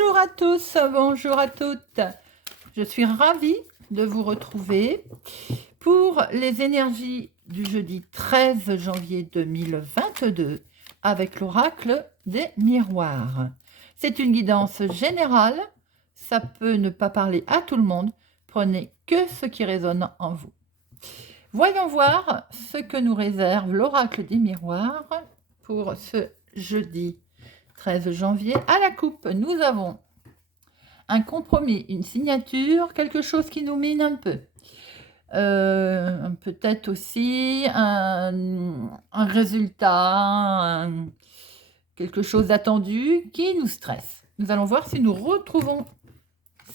Bonjour à tous, bonjour à toutes. Je suis ravie de vous retrouver pour les énergies du jeudi 13 janvier 2022 avec l'oracle des miroirs. C'est une guidance générale, ça peut ne pas parler à tout le monde, prenez que ce qui résonne en vous. Voyons voir ce que nous réserve l'oracle des miroirs pour ce jeudi 13 janvier. À la coupe, nous avons un compromis, une signature, quelque chose qui nous mine un peu. Peut-être aussi un résultat, quelque chose d'attendu qui nous stresse. Nous allons voir si nous retrouvons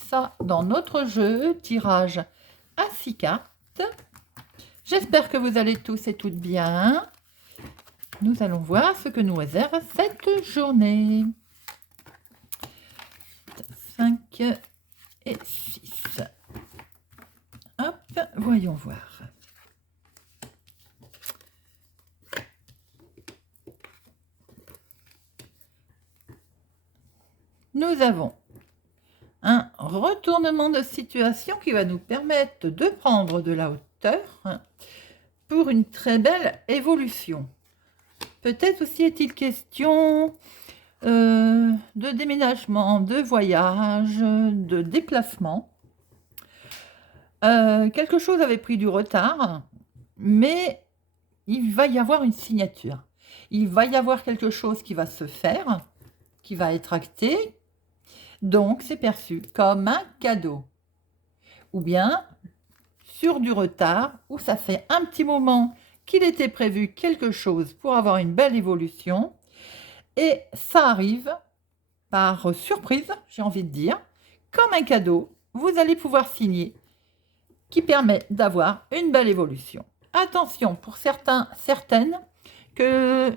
ça dans notre jeu. Tirage à 6 cartes. J'espère que vous allez tous et toutes bien. Nous allons voir ce que nous réserve cette journée. 5 et 6. Hop, voyons voir. Nous avons un retournement de situation qui va nous permettre de prendre de la hauteur pour une très belle évolution. Peut-être aussi est-il question de déménagement, de voyage, de déplacement. Quelque chose avait pris du retard, mais il va y avoir une signature. Il va y avoir quelque chose qui va se faire, qui va être acté. Donc, c'est perçu comme un cadeau. Ou bien, sur du retard, où ça fait un petit moment qu'il était prévu quelque chose pour avoir une belle évolution. Et ça arrive par surprise, j'ai envie de dire, comme un cadeau, vous allez pouvoir signer, qui permet d'avoir une belle évolution. Attention, pour certains, certaines, que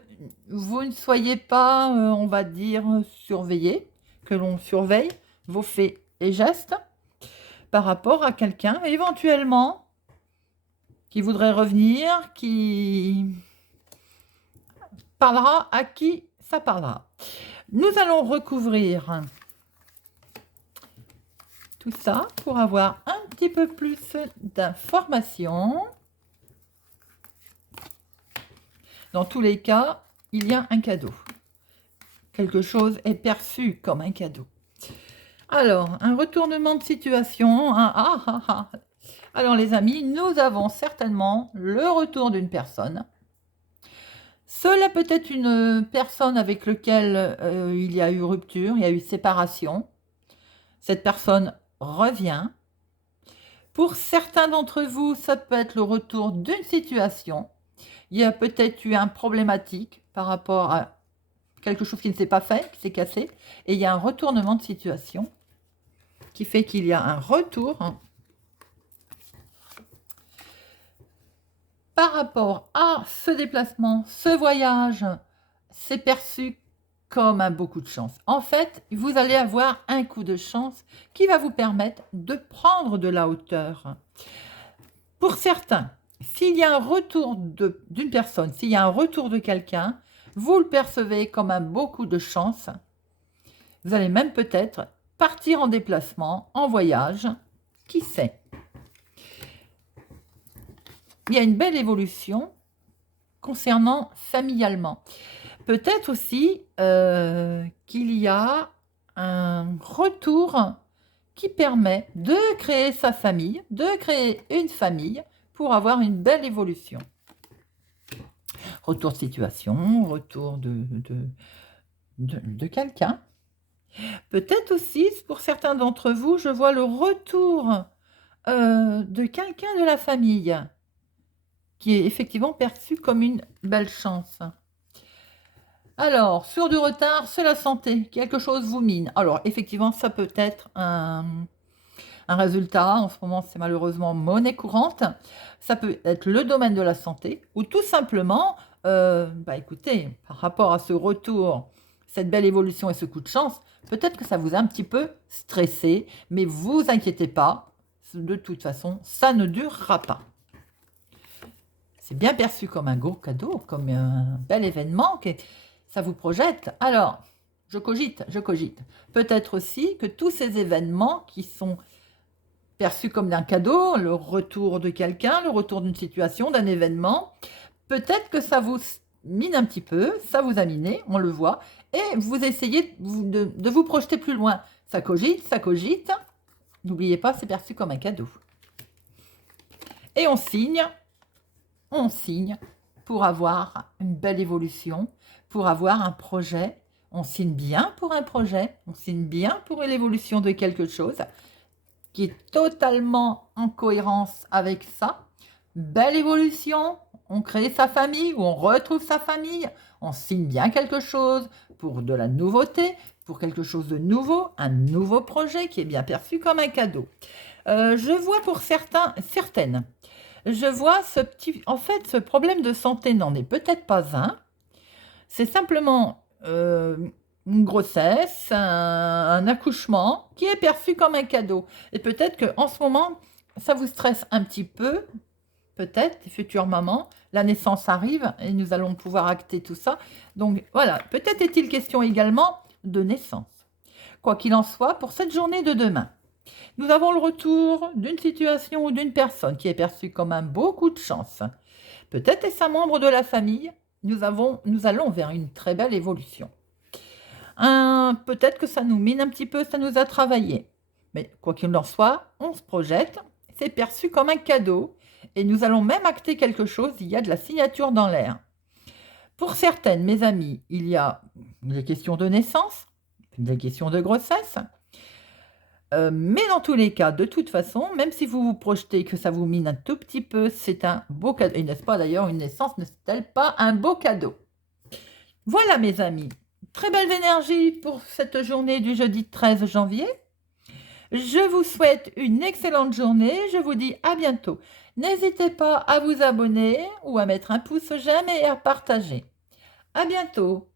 vous ne soyez pas, on va dire, surveillés, que l'on surveille vos faits et gestes par rapport à quelqu'un, éventuellement, qui voudrait revenir, qui parlera à qui ça parlera. Nous allons recouvrir tout ça pour avoir un petit peu plus d'informations. Dans tous les cas, il y a un cadeau. Quelque chose est perçu comme un cadeau. Alors, un retournement de situation. Alors, les amis, nous avons certainement le retour d'une personne. Cela peut être une personne avec laquelle il y a eu rupture, il y a eu séparation. Cette personne revient. Pour certains d'entre vous, ça peut être le retour d'une situation. Il y a peut-être eu un problématique par rapport à quelque chose qui ne s'est pas fait, qui s'est cassé. Et il y a un retournement de situation qui fait qu'il y a un retour. Par rapport à ce déplacement, ce voyage, c'est perçu comme un beaucoup de chance. En fait, vous allez avoir un coup de chance qui va vous permettre de prendre de la hauteur. Pour certains, s'il y a un retour d'une personne, s'il y a un retour de quelqu'un, vous le percevez comme un beaucoup de chance. Vous allez même peut-être partir en déplacement, en voyage, qui sait. Il y a une belle évolution concernant familialement. Peut-être aussi qu'il y a un retour qui permet de créer sa famille, de créer une famille pour avoir une belle évolution. Retour de situation, retour de quelqu'un. Peut-être aussi, pour certains d'entre vous, je vois le retour de quelqu'un de la famille qui est effectivement perçu comme une belle chance. Alors, sur du retard, c'est la santé. Quelque chose vous mine. Alors, effectivement, ça peut être un résultat. En ce moment, c'est malheureusement monnaie courante. Ça peut être le domaine de la santé ou tout simplement, écoutez, par rapport à ce retour, cette belle évolution et ce coup de chance, peut-être que ça vous a un petit peu stressé, mais vous inquiétez pas. De toute façon, ça ne durera pas. C'est bien perçu comme un gros cadeau, comme un bel événement, ça vous projette. Alors, je cogite, je cogite. Peut-être aussi que tous ces événements qui sont perçus comme un cadeau, le retour de quelqu'un, le retour d'une situation, d'un événement, peut-être que ça vous mine un petit peu, ça vous a miné, on le voit, et vous essayez de vous projeter plus loin. Ça cogite, ça cogite. N'oubliez pas, c'est perçu comme un cadeau. Et on signe pour avoir une belle évolution, pour avoir un projet. On signe bien pour un projet, on signe bien pour l'évolution de quelque chose qui est totalement en cohérence avec ça. Belle évolution, on crée sa famille ou on retrouve sa famille, on signe bien quelque chose pour de la nouveauté, pour quelque chose de nouveau, un nouveau projet qui est bien perçu comme un cadeau. Je vois pour certaines, je vois en fait, ce problème de santé n'en est peut-être pas un. C'est simplement une grossesse, un accouchement qui est perçu comme un cadeau. Et peut-être qu'en ce moment, ça vous stresse un petit peu, peut-être, les futures mamans. La naissance arrive et nous allons pouvoir acter tout ça. Donc voilà, peut-être est-il question également de naissance. Quoi qu'il en soit, pour cette journée de demain, nous avons le retour d'une situation ou d'une personne qui est perçue comme un beau coup de chance. Peut-être est-ce un membre de la famille. Nous allons vers une très belle évolution. Peut-être que ça nous mine un petit peu, ça nous a travaillé. Mais quoi qu'il en soit, on se projette, c'est perçu comme un cadeau. Et nous allons même acter quelque chose, il y a de la signature dans l'air. Pour certaines, mes amis, il y a des questions de naissance, des questions de grossesse. Mais dans tous les cas, de toute façon, même si vous vous projetez que ça vous mine un tout petit peu, c'est un beau cadeau. Et n'est-ce pas d'ailleurs, une naissance n'est-elle pas un beau cadeau? Voilà mes amis, très belle énergie pour cette journée du jeudi 13 janvier. Je vous souhaite une excellente journée, je vous dis à bientôt. N'hésitez pas à vous abonner ou à mettre un pouce j'aime et à partager. À bientôt.